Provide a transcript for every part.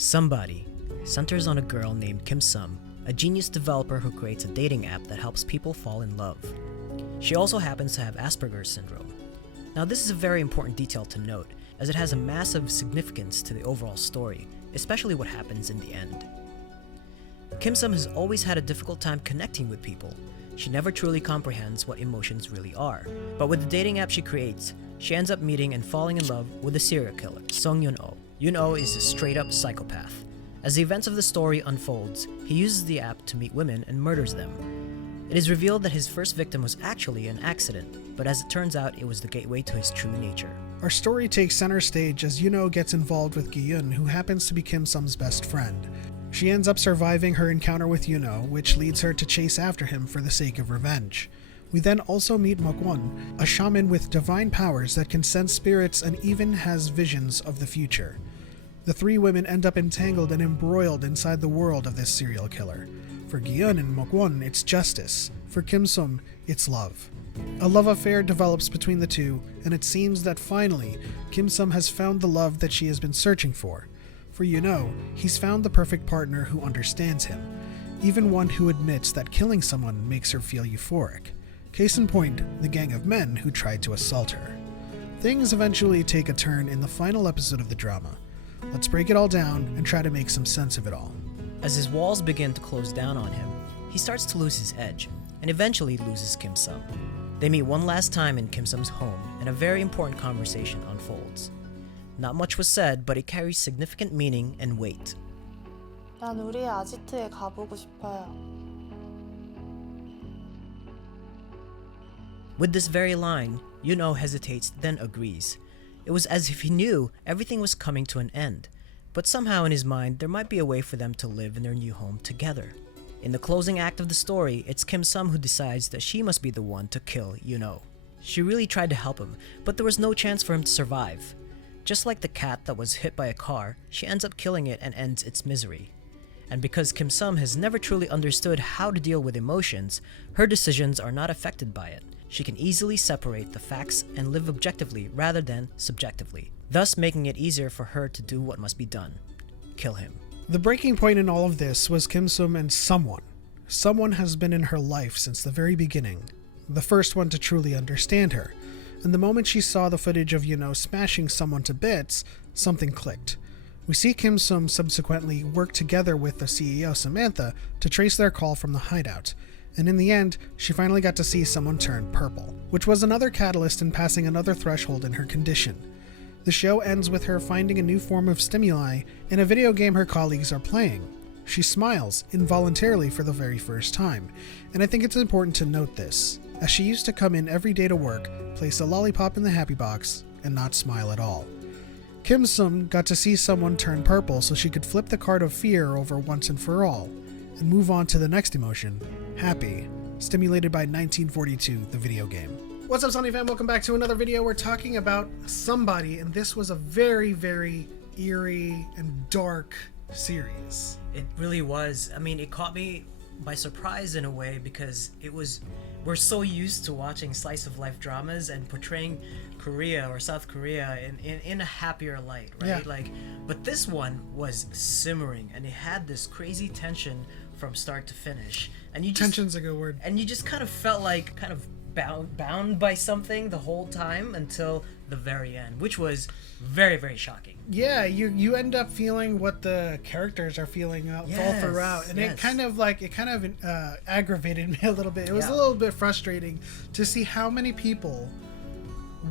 Somebody centers on a girl named Kim Sum, a genius developer who creates a dating app that helps people fall in love. She also happens to have Asperger's syndrome. Now, this is a very important detail to note, as it has a massive significance to the overall story, especially what happens in the end. Kim Sum has always had a difficult time connecting with people. She never truly comprehends what emotions really are. But with the dating app she creates, she ends up meeting and falling in love with a serial killer, Sung Yun-oh. Yun-oh is a straight-up psychopath. As the events of the story unfolds, he uses the app to meet women and murders them. It is revealed that his first victim was actually an accident, but as it turns out, it was the gateway to his true nature. Our story takes center stage as Yun-oh gets involved with Gi-yun, who happens to be Kim Sum's best friend. She ends up surviving her encounter with Yun-oh, which leads her to chase after him for the sake of revenge. We then also meet Mok-won, a shaman with divine powers that can sense spirits and even has visions of the future. The three women end up entangled and embroiled inside the world of this serial killer. For Gi-yun and Mok-won, it's justice. For Kim Sum, it's love. A love affair develops between the two, and it seems that finally, Kim Sum has found the love that she has been searching for. For Yun-oh, he's found the perfect partner who understands him, even one who admits that killing someone makes her feel euphoric. Case in point, the gang of men who tried to assault her. Things eventually take a turn in the final episode of the drama. Let's break it all down and try to make some sense of it all. As his walls begin to close down on him, he starts to lose his edge, and eventually loses Kim Sum. They meet one last time in Kim Sum's home, and a very important conversation unfolds. Not much was said, but it carries significant meaning and weight. 난 우리의 아지트에 가보고 싶어요. With this very line, Yun-oh hesitates, then agrees. It was as if he knew everything was coming to an end, but somehow in his mind there might be a way for them to live in their new home together. In the closing act of the story, it's Kim Sum who decides that she must be the one to kill Yun-oh. She really tried to help him, but there was no chance for him to survive. Just like the cat that was hit by a car, she ends up killing it and ends its misery. And because Kim Sum has never truly understood how to deal with emotions, her decisions are not affected by it. She can easily separate the facts and live objectively rather than subjectively, thus making it easier for her to do what must be done: kill him. The breaking point in all of this was Kim Sum and someone. Someone has been in her life since the very beginning, the first one to truly understand her. And the moment she saw the footage of Yun-oh smashing someone to bits, something clicked. We see Kim Sum subsequently work together with the CEO Samantha to trace their call from the hideout. And in the end, she finally got to see someone turn purple, which was another catalyst in passing another threshold in her condition. The show ends with her finding a new form of stimuli in a video game her colleagues are playing. She smiles, involuntarily for the very first time, and I think it's important to note this, as she used to come in every day to work, place a lollipop in the happy box, and not smile at all. Kim Sum got to see someone turn purple so she could flip the card of fear over once and for all, and move on to the next emotion, happy, stimulated by 1942, the video game. What's up, Sunny fam? Welcome back to another video. We're talking about Somebody, and this was a very, very eerie and dark series. It really was. I mean, it caught me by surprise in a way because we're so used to watching slice of life dramas and portraying Korea or South Korea in a happier light, right? Yeah. But this one was simmering, and it had this crazy tension from start to finish. And Tension's a good word. And you just kind of felt like bound by something the whole time until the very end, which was very, very shocking. Yeah, you end up feeling what the characters are feeling all throughout, and it kind of aggravated me a little bit. It was a little bit frustrating to see how many people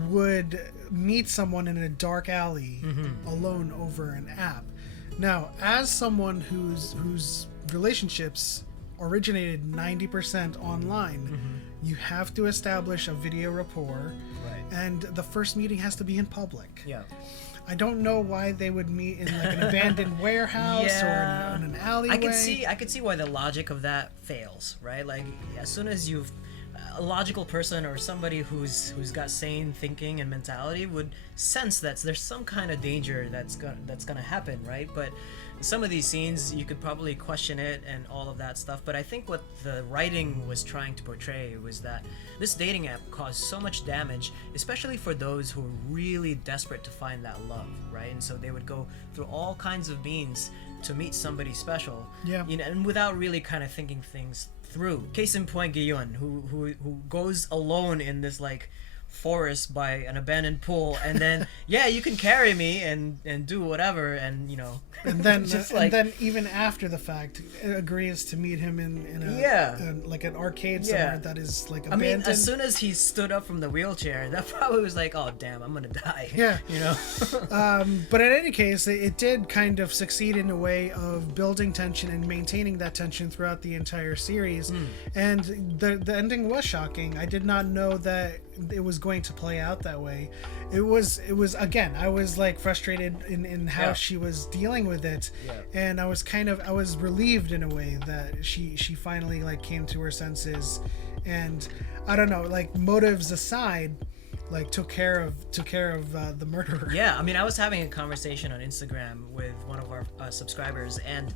would meet someone in a dark alley alone over an app. Now, as someone whose relationships originated 90% online, you have to establish a video rapport, and the first meeting has to be in public. Yeah. I don't know why they would meet in an abandoned warehouse or in an alleyway. I could see why the logic of that fails, right? As soon as you've a logical person or somebody who's got sane thinking and mentality would sense that there's some kind of danger that's gonna happen, right? But some of these scenes you could probably question it and all of that stuff, but I think what the writing was trying to portray was that this dating app caused so much damage, especially for those who are really desperate to find that love, right? And so they would go through all kinds of means to meet somebody special, Yeah. you know, and without really kind of thinking things through. Case in point, Giyun, who goes alone in this like forest by an abandoned pool, and then yeah, you can carry me and do whatever, and you know, And then, just and like then even after the fact, agrees to meet him in a, Yeah. like an arcade Yeah. somewhere that is like I abandoned. mean, as soon as he stood up from the wheelchair, that probably was like, oh damn, I'm gonna die. Yeah. You know. But in any case, it did kind of succeed in a way of building tension and maintaining that tension throughout the entire series. And the ending was shocking. I did not know that it was going to play out that way. It was again, I was like frustrated in how Yeah. she was dealing with it. Yeah. And I was relieved in a way that she finally like came to her senses, and I don't know, like motives aside, like took care of the murderer. Yeah, I mean, I was having a conversation on Instagram with one of our subscribers, and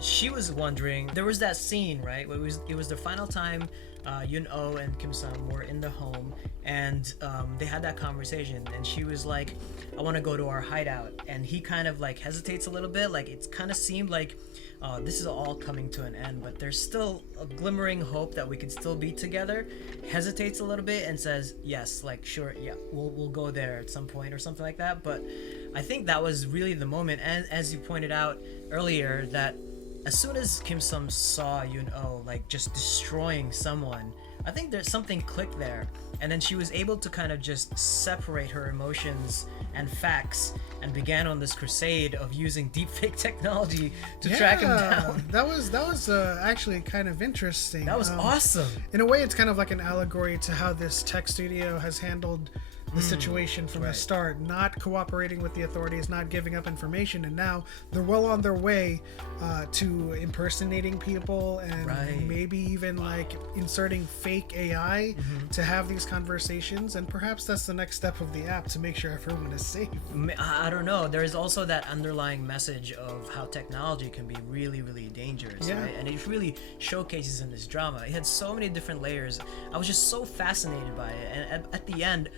she was wondering. There was that scene, right? It was the final time Yun-Oh and Kim-Sum were in the home, and they had that conversation, and she was like, I want to go to our hideout, and he kind of like hesitates a little bit, like it's kind of seemed like this is all coming to an end, but there's still a glimmering hope that we could still be together. Hesitates a little bit and says, yes, like sure, yeah, we'll go there at some point or something like that. But I think that was really the moment, and as you pointed out earlier, that as soon as Kim Sum saw Yun-Oh like just destroying someone, I think there's something clicked there, and then she was able to kind of just separate her emotions and facts and began on this crusade of using deepfake technology to track him down. That was actually kind of interesting. That was awesome. In a way, it's kind of like an allegory to how this tech studio has handled the situation from the start, not cooperating with the authorities, not giving up information, and now they're well on their way to impersonating people and maybe even like inserting fake AI to have these conversations, and perhaps that's the next step of the app to make sure everyone is safe. I don't know. There is also that underlying message of how technology can be really, really dangerous, right? And it really showcases in this drama. It had so many different layers. I was just so fascinated by it, and at the end,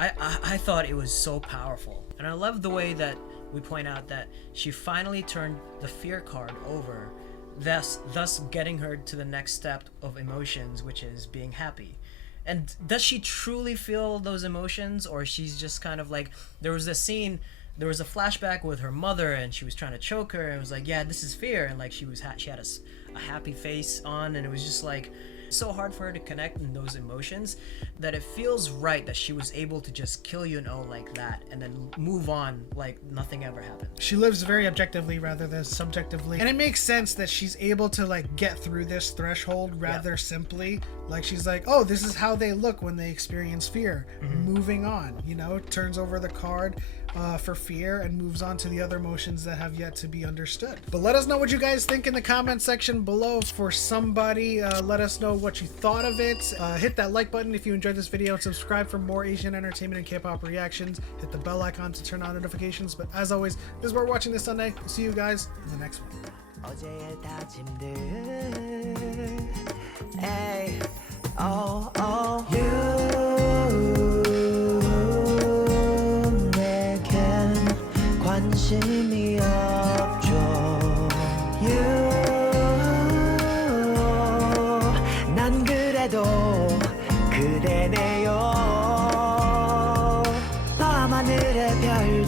I thought it was so powerful. And I love the way that we point out that she finally turned the fear card over, thus getting her to the next step of emotions, which is being happy. And does she truly feel those emotions, or she's just kind of like, there was a scene, there was a flashback with her mother, and she was trying to choke her, and it was like, yeah, this is fear, and like she had a happy face on, and it was just like so hard for her to connect in those emotions that it feels right that she was able to just kill Yun-Oh like that and then move on like nothing ever happened. She lives very objectively rather than subjectively, and it makes sense that she's able to like get through this threshold rather simply. Like she's like, oh, this is how they look when they experience fear. Moving on, you know, turns over the card for fear and moves on to the other emotions that have yet to be understood. But let us know what you guys think in the comment section below. For somebody, let us know what you thought of it. Hit that like button if you enjoyed this video, and subscribe for more Asian entertainment and K-pop reactions. Hit the bell icon to turn on notifications. But as always, this is We're Watching This Sunday. We'll see you guys in the next one. 어제의 다짐들 에이, oh, oh. You 내겐 관심이 없죠. You